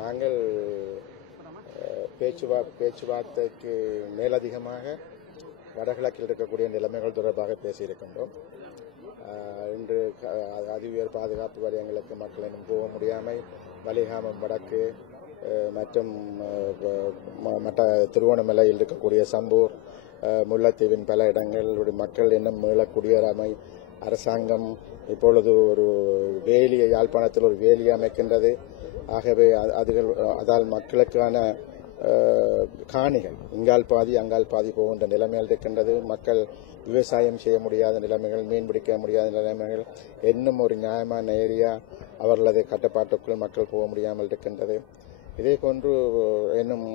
நாங்கள் பேச்சுவார்த்தைக்கு மேலதிகமாக வடகிழக்கில் இருக்கக்கூடிய நிலைமைகள் தொடர்பாக பேசியிருக்கின்றோம். இன்று அதிஉயர் பாதுகாப்பு வலயங்களுக்கு மக்கள் இன்னும் போக முடியாமல் வலிகாமம் வடக்கு மற்றும் மற்ற திருவோணமலையில் இருக்கக்கூடிய சம்பூர் முல்லைத்தீவின் பல இடங்களுடைய மக்கள் இன்னும் மீளக்குடியேறாமை அரசாங்கம் இப்பொழுது ஒரு வேலியை யாழ்ப்பாணத்தில் ஒரு வேலியை அமைக்கின்றது. ஆகவே அதால் மக்களுக்கான காணிகள் இங்கால் பாதி அங்கால் பாதி போகின்ற நிலைமைகள் இருக்கின்றது. மக்கள் விவசாயம் செய்ய முடியாத நிலைமைகள், மீன் பிடிக்க முடியாத நிலைமைகள், இன்னும் ஒரு நியாயமான ஏரியா அவர்களது கட்டுப்பாட்டுக்குள் மக்கள் போக முடியாமல் இருக்கின்றது. இதே போன்று இன்னும்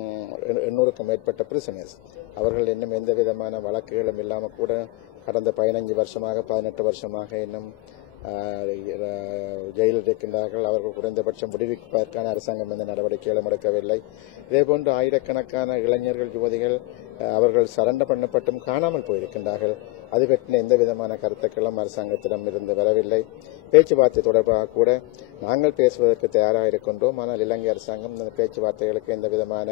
800க்கும் மேற்பட்ட பிரிசனர்ஸ் அவர்கள் இன்னும் எந்த விதமான வழக்குகளும் இல்லாமல் கூட கடந்த 15 வருஷமாக 18 வருஷமாக இன்னும் ஜெயிலில் இருக்கின்றார்கள். அவர்கள் குறைந்தபட்சம் விடுவிப்பதற்கான அரசாங்கம் எந்த நடவடிக்கைகளும் எடுக்கவில்லை. இதேபோன்று ஆயிரக்கணக்கான இளைஞர்கள், யுவதிகள் அவர்கள் சரண்டர் பண்ணப்பட்டும் காணாமல் போயிருக்கின்றார்கள். அது பற்றின எந்த விதமான கருத்துக்களும் அரசாங்கத்திடம் இருந்து வரவில்லை. பேச்சுவார்த்தை தொடர்பாக கூட நாங்கள் பேசுவதற்கு தயாராக இருக்கின்றோம். ஆனால் இலங்கை அரசாங்கம் இந்த பேச்சுவார்த்தைகளுக்கு எந்த விதமான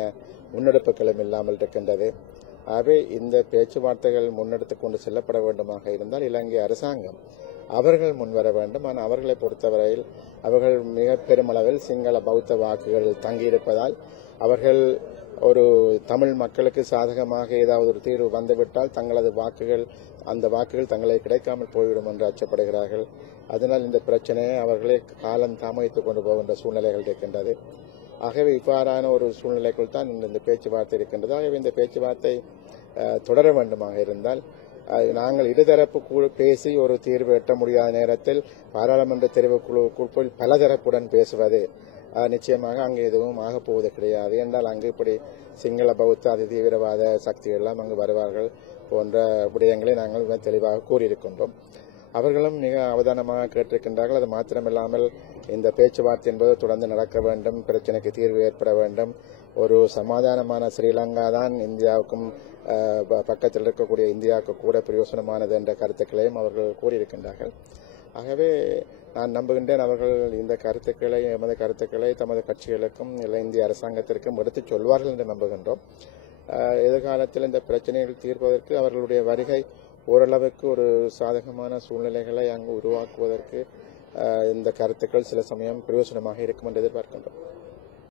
முன்னெடுப்புகளும் இல்லாமல் இருக்கின்றது. ஆகவே இந்த பேச்சுவார்த்தைகள் முன்னெடுத்துக் கொண்டு செல்லப்பட வேண்டுமாக இருந்தால் இலங்கை அரசாங்கம் அவர்கள் முன்வர வேண்டும். ஆனால் அவர்களை பொறுத்தவரையில் அவர்கள் மிக பெருமளவில் சிங்கள பௌத்த வாக்குகள் தங்கியிருப்பதால் அவர்கள் ஒரு தமிழ் மக்களுக்கு சாதகமாக ஏதாவது ஒரு தீர்வு வந்துவிட்டால் தங்களது அந்த வாக்குகள் தங்களை கிடைக்காமல் போய்விடும் என்று அச்சப்படுகிறார்கள். அதனால் இந்த பிரச்சனையை அவர்களே காலம் தாமதித்துக் கொண்டு போகின்ற சூழ்நிலைகள் இருக்கின்றது. ஆகவே இவ்வாறான ஒரு சூழ்நிலைக்குள் தான் இந்த பேச்சுவார்த்தை இருக்கின்றது. ஆகவே இந்த பேச்சுவார்த்தை தொடர வேண்டுமாக இருந்தால் நாங்கள் இருதரப்பு பேசி ஒரு தீர்வு எட்ட முடியாத நேரத்தில் பாராளுமன்ற தெரிவுக்குழுக்குள் பலதரப்புடன் பேசுவது நிச்சயமாக அங்கு எதுவும் ஆகப்போவது கிடையாது. என்றால் அங்கு இப்படி சிங்கள பௌத்த அதிதீவிரவாத சக்திகள் எல்லாம் அங்கு வருவார்கள் போன்ற விடயங்களை நாங்கள் தெளிவாக கூறியிருக்கின்றோம். அவர்களும் மிக அவதானமாக கேட்டிருக்கின்றார்கள். அது மாத்திரமில்லாமல் இந்த பேச்சுவார்த்தை என்பது தொடர்ந்து நடக்க வேண்டும், பிரச்சனைக்கு தீர்வு ஏற்பட வேண்டும். ஒரு சமாதானமான ஸ்ரீலங்கா தான் இந்தியாவுக்கும் பக்கத்தில் இருக்கக்கூடிய இந்தியாவுக்கு கூட பிரயோசனமானது என்ற கருத்துக்களையும் அவர்கள் கூறியிருக்கின்றார்கள். ஆகவே நான் நம்புகின்றேன் அவர்கள் இந்த கருத்துக்களை எமது கருத்துக்களை தமது கட்சிகளுக்கும் இல்லை இந்திய அரசாங்கத்திற்கும் எடுத்துச் சொல்வார்கள் என்று நம்புகின்றோம். எதிர்காலத்தில் இந்த பிரச்சனைகள் தீர்ப்பதற்கு அவர்களுடைய வருகை ஓரளவுக்கு ஒரு சாதகமான சூழ்நிலைகளை அங்கு உருவாக்குவதற்கு இந்த கருத்துக்கள் சில சமயம் பிரயோசனமாக இருக்கும் என்று எதிர்பார்க்கின்றோம்.